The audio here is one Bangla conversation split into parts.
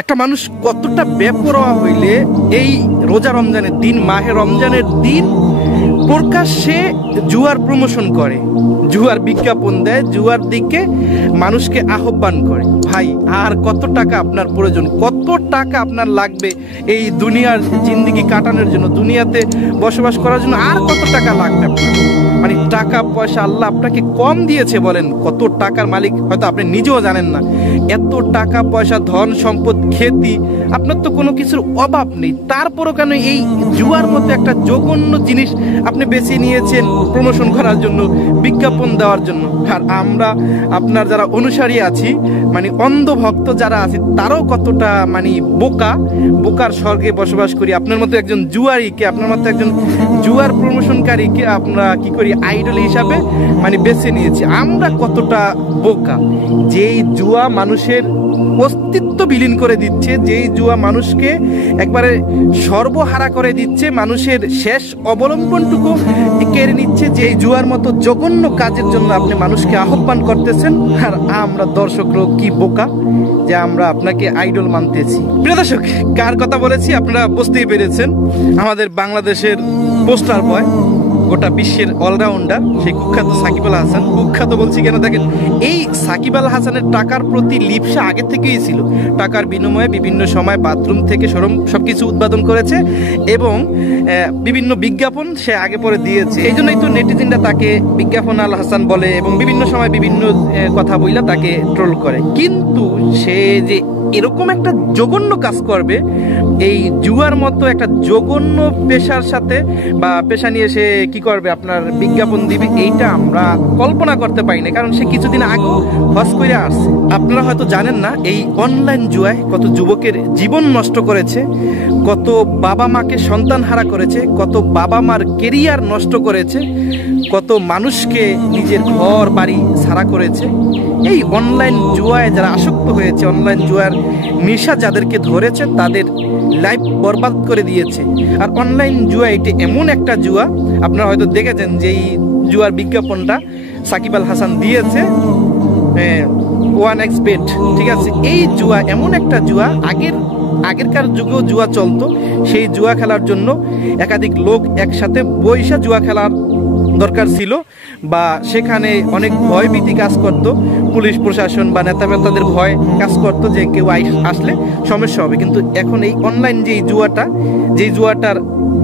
একটা মানুষ কতটা বেপরোয়া হইলে এই রোজা রমজানের দিন, মাহে রমজানের দিন প্রকাশ্যে জুয়ার প্রমোশন করে, জুয়ার বিজ্ঞাপন দেয়, জুয়ার দিকে মানুষকে আহ্বান করে। ভাই, আর কত টাকা আপনার প্রয়োজন, কত টাকা আপনার লাগবে এই দুনিয়ার জিন্দেগি কাটানোর জন্য, দুনিয়াতে বসবাস করার জন্য আর কত টাকা লাগবে আপনার? মানে টাকা পয়সা আল্লাহ আপনাকে কম দিয়েছে বলেন, কত টাকার মালিক হয়তো আপনি নিজেও জানেন না। এত টাকা পয়সা, ধন সম্পদ, খ্যাতি, আপনার তো কোনো কিছুর অভাব নেই, তারপরও কেন এই জুয়ার মতো একটা জঘন্য জিনিস আপনি বেছে নিয়েছেন প্রমোশন করার জন্য, বিজ্ঞাপন দেওয়ার জন্য? আর আমরা আপনার যারা অনুসারী আছি, মানে অন্ধভক্ত যারা আছি, তারাও কতটা মানে বোকার স্বর্গে বসবাস করি। আপনার মতো একজন জুয়ারিকে, আপনার মতো একজন জুয়ার প্রমোশনকারীকে আমরা কি করি, আইডল হিসাবে মানে বেছে নিয়েছি। আমরা কতটা বোকা! যেই জুয়া মানুষের অস্তিত্ব বিলীন করে দিচ্ছে, যেই জুয়া মানুষকে একবারে সর্বহারা করে দিচ্ছে, মানুষের শেষ অবলম্বনটুকু কেড়ে নিচ্ছে, যেই জুয়ার মতো জঘন্য কাজের জন্য আপনি মানুষকে আহ্বান করতেছেন। আর আমরা দর্শকরা কি বোকা যে আমরা আপনাকে আইডল মানতেছি। প্রিয় দর্শক, কার কথা বলেছি আপনারা বুঝতেই পেরেছেন। আমাদের বাংলাদেশের পোস্টার বয়, গোটা বিশ্বের অলরাউন্ডার, সেই কুখ্যাত সাকিব আল হাসান। কুখ্যাত বলছি কেন, দেখেন এই সাকিব আল হাসানের টাকার প্রতি লিপ্সা আগে থেকেই ছিল। টাকার বিনিময়ে বিভিন্ন সময় বাথরুম থেকে সবকিছু উদ্বোধন করেছে এবং বিভিন্ন বিজ্ঞাপন সে আগে পরে দিয়েছে। এই জন্যই তো নেটিজেনরা তাকে বিজ্ঞাপন আল হাসান বলে এবং বিভিন্ন সময় বিভিন্ন কথা বইলা তাকে ট্রোল করে। কিন্তু সে যে এরকম একটা জঘন্য কাজ করবে, এই জুয়ার মতো একটা জঘন্য পেশার সাথে বা পেশা নিয়ে সে কি করবে, আপনার বিজ্ঞাপন দিবে, এইটা আমরা কল্পনা করতে পারি না। কারণ সে কিছুদিন আগে হজ করে আসছে। আপনারা হয়তো জানেন না, এই অনলাইন জুয়ায় কত যুবকের জীবন নষ্ট করেছে, কত বাবা মাকে সন্তান হারা করেছে, কত বাবা মার কেরিয়ার নষ্ট করেছে, কত মানুষকে নিজের ঘর বাড়ি ছাড়া করেছে। এই অনলাইন জুয়ায় যারা আসক্ত হয়েছে, অনলাইন জুয়ার নেশা যাদেরকে ধরেছে, তাদের লাইফ বরবাদ করে দিয়েছে। আর অনলাইন জুয়া এটি এমন একটা জুয়া, আপনারা হয়তো দেখেছেন যে এই জুয়ার বিজ্ঞাপনটা সাকিব আল হাসান দিয়েছে, 1xBet, ঠিক আছে। এই জুয়া এমন একটা জুয়া, আগেরকার যুগেও জুয়া চলতো। সেই জুয়া খেলার জন্য একাধিক লোক একসাথে বৈশা জুয়া খেলার দরকার ছিল, বা সেখানে অনেক ভয়ভীতি কাজ করত, পুলিশ প্রশাসন বা নেতাদের ভয় কাজ করত যে কেউ আসলে সমস্যা হবে। কিন্তু এখন এই অনলাইন যেই জুয়াটার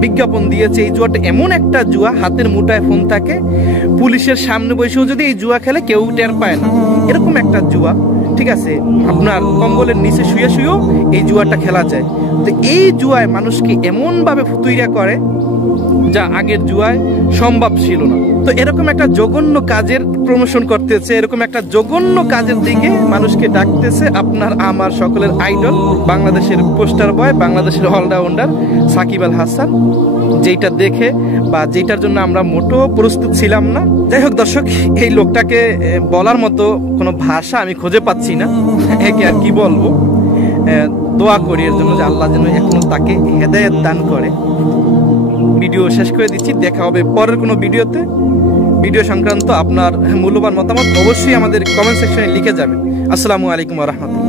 বিজ্ঞাপন দিয়েছে, এই জুয়াটা এমন একটা জুয়া, হাতের মুঠায় ফোন থাকে, পুলিশের সামনে বসেও যদি এই জুয়া খেলে কেউ টের পায় না, এরকম একটা জুয়া, ঠিক আছে। আপনার কম্বলের নিচে শুয়েও এই জুয়াটা খেলা যায়। তো এই জুয়ায় মানুষকে এমনভাবে ফুতুইরা করে যা আগের জুয়ায় সম্ভব ছিল না। তো এরকম একটা জঘন্য কাজের প্রমোশন করতেছে, এরকম একটা জঘন্য কাজের দিকে মানুষকে ডাকতেছে আপনার আমার সকলের আইডল, বাংলাদেশের পোস্টার বয়, বাংলাদেশের অলরাউন্ডার সাকিব আল হাসান, যেটা দেখে বা যেটার জন্য আমরা মোটেও প্রস্তুত ছিলাম না। যাই হোক দর্শক, এই লোকটাকে বলার মতো কোনো ভাষা আমি খুঁজে পাচ্ছি না, একে আর কি বলবো। দোয়া করি এর জন্য যে আল্লাহ যেন এখনো তাকে হেদায়েত দান করে। ভিডিও শেষ করে দিচ্ছি, দেখা হবে পরের কোনো ভিডিওতে। ভিডিও সংক্রান্ত আপনার মূল্যবান মতামত অবশ্যই আমাদের কমেন্ট সেকশনে লিখে যাবেন। আসসালামু আলাইকুম ওয়া রাহমাতুল্লাহ।